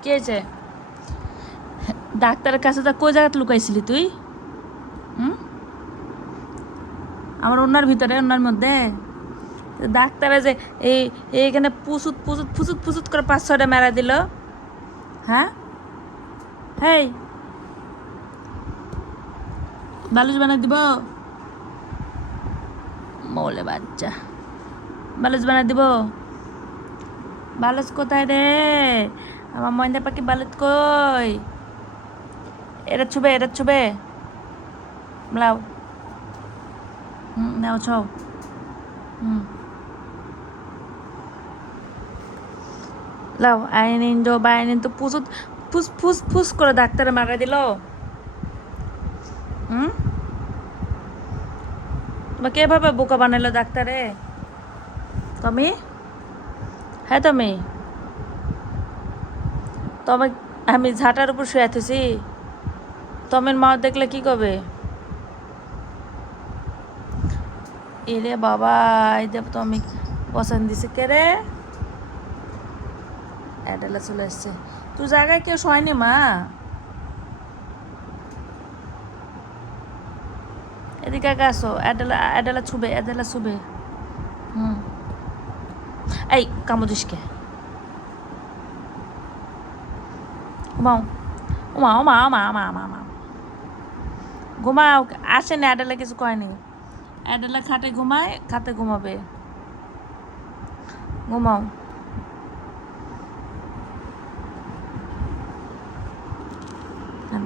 কি হয়েছে? ডাক্তারের কাছে তা কই জায়গাতে লুকাইছিলি তুই? হুম, আমার ওনার ভিতরে, ওনার মধ্যে ডাক্তারে যে এই এইখানে পুসুত পুসুত ফুসুত ফুসুত করে 5-6টা মেরা দিল। হ্যাঁ, হেই, বালুচ বানাই দিব? মৌলে বাচ্চা, বালুচ বানাই দিব? বালুচ কোথায় রে? আমার ময়না পাখি বালুচ কই? এটা ছুবে, এটা ছুবে, লাও। নাও ছও। লাও, আইনিন দো বাইনিন তো পুসুত ফুস ফুস ফুস করে ডাক্তারে মারা দিল। হুম, তোমাকে এভাবে বোকা বানাইলো ডাক্তারে? তুমি, হ্যাঁ তুমি, তুমি, আমি ঝাঁটার উপর শুয়ে থুছি, তমের মা দেখলে কি করবে? এরে বাবা, এই দেব তুমি পছন্দ দিছে কে রে? অ্যাডেলা চলে এসছে। তুই জায়গায় কেউ শোয়নি মা? এদিকে আগে আসো। অ্যাডেলা, অ্যাডেলা ছুবে, অ্যাডেলা ছুবে। হুম, এই কামুদিসকে ঘুমাও, ঘুমাও, মা মা মা মা মা ঘুমাও। আসে না, অ্যাডেলা কিছু কয়নি। অ্যাডেলা খাটে ঘুমায়, খাটে ঘুমাবে। ঘুমাও।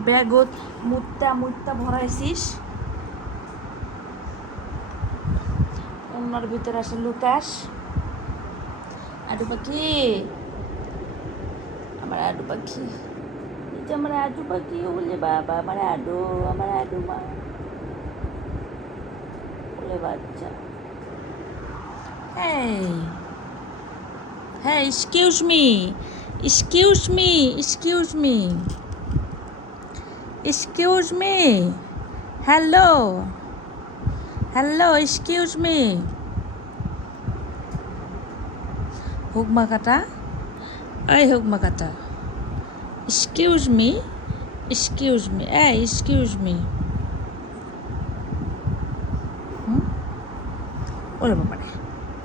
ব্যাগত মুত্তা মুত্তা ভরাইছিস, অন্যর ভিতরে আসে লুকাস। আডু পাখি, আমার আডু পাখি, এই যে আমার আডু পাখি, বলে বাবা, আমার আডু, আমার আডু মা, বলে বাচ্চা। এই, হ্যাঁ, excuse me, excuse me, excuse me, excuse me, hello, hello, excuse me. হুকমা কাটা, এই হুকমা কাটা, এক্সকিউজ মি, এক্সকিউজ মি, এই এক্সকিউজ মি। ওরে বাবা রে,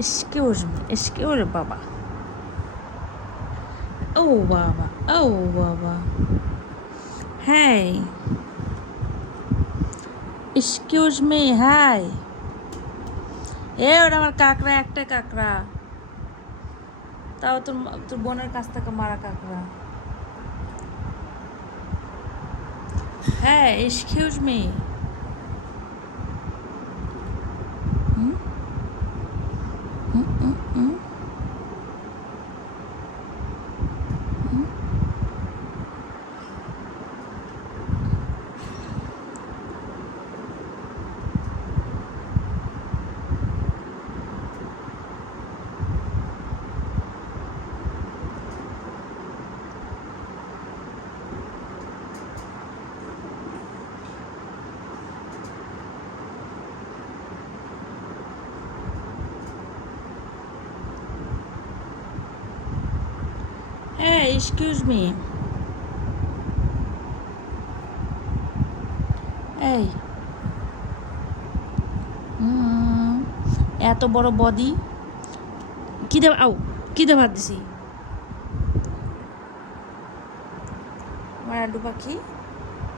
এক্সকিউজ মি, এক্সকিউজ বাবা, ও বাবা, ও বাবা, হ্যাঁ, এক্সকিউজ মি, হাই। এ ওটা আমার কাকড়া, একটা কাকড়া, তাও তোর তোর বোনের কাছ থেকে মারা কাকড়া। হ্যাঁ, এক্সকিউজ মি। হ্যাঁ, এক্সকিউজ মি। এই, এত বড় বডি, কি দে, আও, কি দে ভাত দিছি? আমার আডু পাখি,